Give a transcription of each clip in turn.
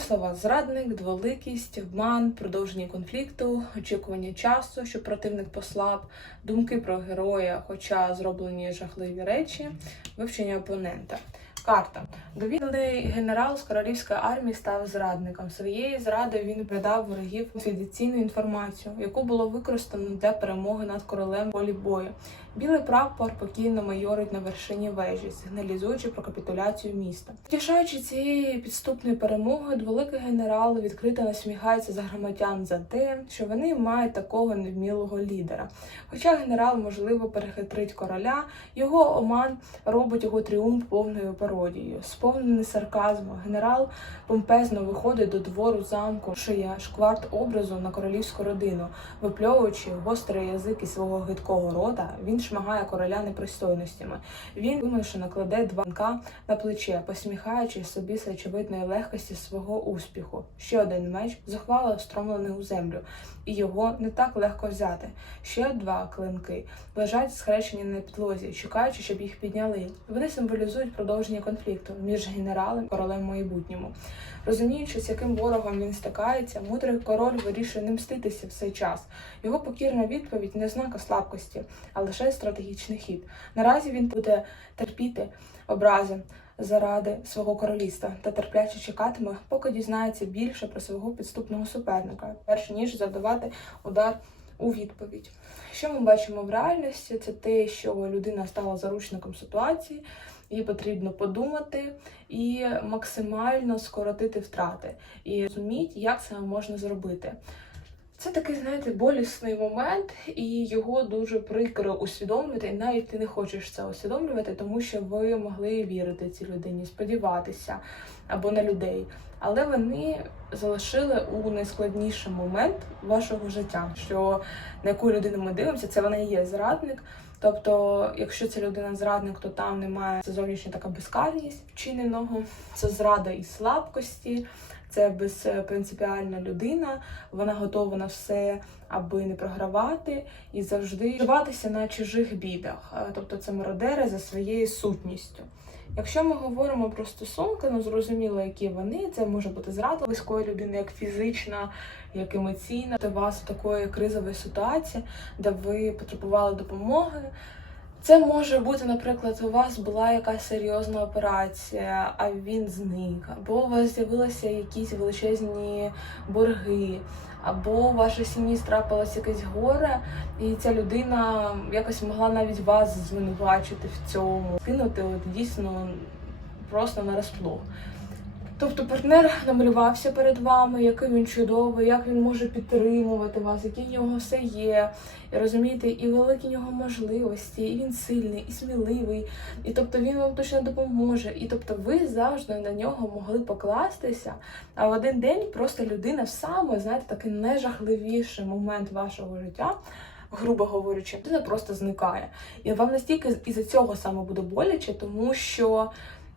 Слова зрадник, дволикість, обман, продовження конфлікту, очікування часу, що противник послаб, думки про героя, хоча зроблені жахливі речі, вивчення опонента. Карта. Довідний генерал з королівської армії став зрадником. Своєї зради він передав ворогів конфіденційну інформацію, яку було використано для перемоги над королем полі бою. Білий прапор покійно майорить на вершині вежі, сигналізуючи про капітуляцію міста. Втішаючи цієї підступної перемоги, дволикий генерал відкрито насміхається за громадян за те, що вони мають такого невмілого лідера. Хоча генерал, можливо, перехитрить короля, його оман робить його тріумф повною пародією. Сповнений сарказму, генерал помпезно виходить до двору замку, шиє шкварт образу на королівську родину, випльовуючи гострий язик із свого гидкого рота, він шмагає короля непристойностями. Він вимушено кладе два банка на плече, посміхаючись собі з очевидної легкості свого успіху. Ще один меч зухвало встромлений у землю, і його не так легко взяти. Ще два клинки лежать схрещені на підлозі, чекаючи, щоб їх підняли. Вони символізують продовження конфлікту між генералом і королем майбутньому. Розуміючи, з яким ворогом він стикається, мудрий король вирішує не мститися в цей час. Його покірна відповідь не ознака слабкості, а лише стратегічний хід. Наразі він буде терпіти образи заради свого королівства та терпляче чекатиме, поки дізнається більше про свого підступного суперника, перш ніж завдавати удар у відповідь. Що ми бачимо в реальності? Це те, що людина стала заручником ситуації, їй потрібно подумати і максимально скоротити втрати, і розуміти, як це можна зробити. Це такий, знаєте, болісний момент, і його дуже прикро усвідомлювати. І навіть ти не хочеш це усвідомлювати, тому що ви могли вірити цій людині, сподіватися або на людей. Але вони залишили у найскладніший момент вашого життя, що на яку людину ми дивимося, це вона є зрадник. Тобто, якщо це людина зрадник, то там немає це зовнішня така безкарність вчиненого, це зрада і слабкості, це безпринципіальна людина, вона готова на все, аби не програвати і завжди живатися на чужих бідах. Е, Тобто це мародери за своєю сутністю. Якщо ми говоримо про стосунки, ну зрозуміло, які вони, це може бути зрада близької людини, як фізична, як емоційна, до вас в такої кризової ситуації, де ви потребували допомоги. Це може бути, наприклад, у вас була якась серйозна операція, а він зник, або у вас з'явилися якісь величезні борги, або у вашій сім'ї трапилось якесь горе, і ця людина якось могла навіть вас звинувачити в цьому, кинути от дійсно просто на розплох. Тобто партнер намалювався перед вами, який він чудовий, як він може підтримувати вас, які в нього все є. І розумієте, і великі в нього можливості, і він сильний, і сміливий, і тобто він вам точно допоможе. І тобто ви завжди на нього могли покластися. А в один день просто людина саме, знаєте, такий найжахливіший момент вашого життя. Грубо говорячи, людина просто зникає. І вам настільки із-за цього саме буде боляче, тому що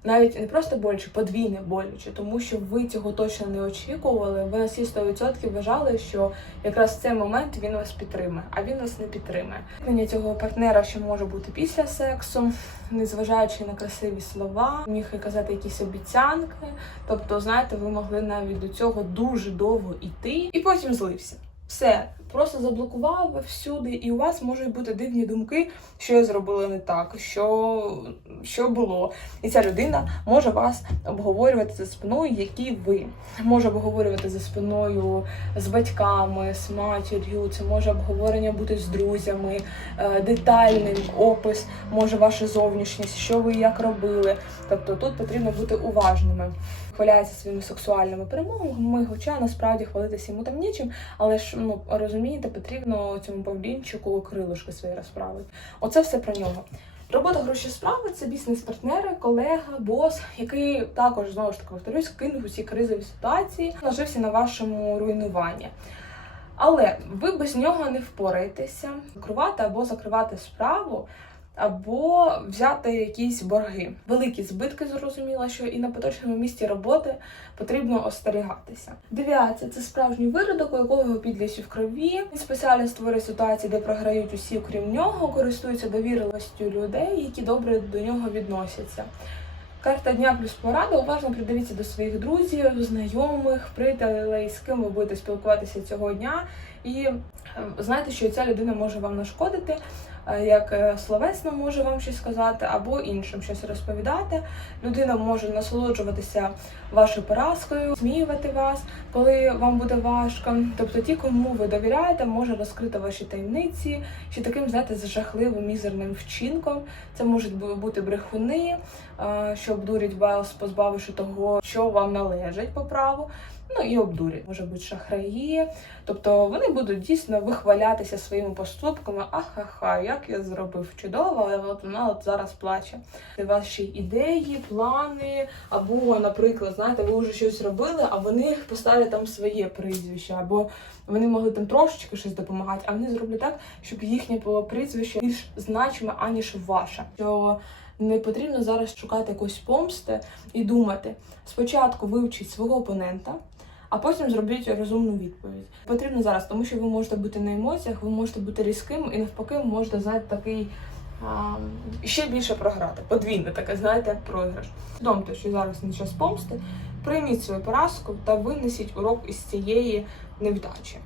навіть не просто боляче, подвійне боляче, тому що ви цього точно не очікували. Ви на всі 100% вважали, що якраз в цей момент він вас підтримає, а він вас не підтримає. Мені цього партнера, що може бути після сексу, незважаючи на красиві слова, міг і казати якісь обіцянки. Тобто, знаєте, ви могли навіть до цього дуже довго йти, і потім злився. Все, просто заблокував всюди, і у вас можуть бути дивні думки, що я зробила не так, що, що було. І ця людина може вас обговорювати за спиною, які ви. Може обговорювати за спиною з батьками, з матір'ю, це може обговорення бути з друзями, е, детальний опис, може ваша зовнішність, що ви як робили. Тобто тут потрібно бути уважними. Хваляється своїми сексуальними перемогами, хоча насправді хвалитися йому там нічим, але ж ну розумієте, потрібно цьому павлінчику крилишки свої розправити. Оце все про нього. Робота гроші справи це бізнес-партнери, колега, бос, який також знову ж таки повторюсь, кинув усі кризові ситуації, нажився на вашому руйнуванні. Але ви без нього не впораєтеся, керувати або закривати справу. Або взяти якісь борги, великі збитки, зрозуміло, що і на поточному місці роботи потрібно остерігатися. Девіація це справжній виродок, у якого підлісі в крові. Спеціально створює ситуації, де програють усі, крім нього, користується довірливістю людей, які добре до нього відносяться. Карта дня плюс порада. Уважно придивіться до своїх друзів, знайомих, приятелей, з ким ви будете спілкуватися цього дня. І е, знаєте, що ця людина може вам нашкодити, як е, словесно може вам щось сказати, або іншим щось розповідати. Людина може насолоджуватися вашою поразкою, зміювати вас, коли вам буде важко. Тобто ті, кому ви довіряєте, може розкрити ваші таємниці, чи таким, знаєте, з жахливим мізерним вчинком. Це можуть бути брехуни, е, що обдурять вас, позбавивши того, що вам належить по праву. Ну і обдурять. Може бути шахраї. Тобто вони будуть дійсно вихвалятися своїми поступками. Ахаха, як я зробив чудово, але от вона от зараз плаче. Це ваші ідеї, плани, або, наприклад, знаєте, ви вже щось робили, а вони поставлять там своє прізвище, або вони могли там трошечки щось допомагати, а вони зроблять так, щоб їхнє було прізвище більш значиме, аніж ваше. Що не потрібно зараз шукати якоїсь помсти і думати. Спочатку вивчіть свого опонента, а потім зробіть розумну відповідь. Потрібно зараз, тому що ви можете бути на емоціях, ви можете бути різким і навпаки можете знаєте, такий а, ще більше програти. Подвійне таке, знаєте, програш. Думайте, що зараз не час помсти. Прийміть свою поразку та винесіть урок із цієї невдачі.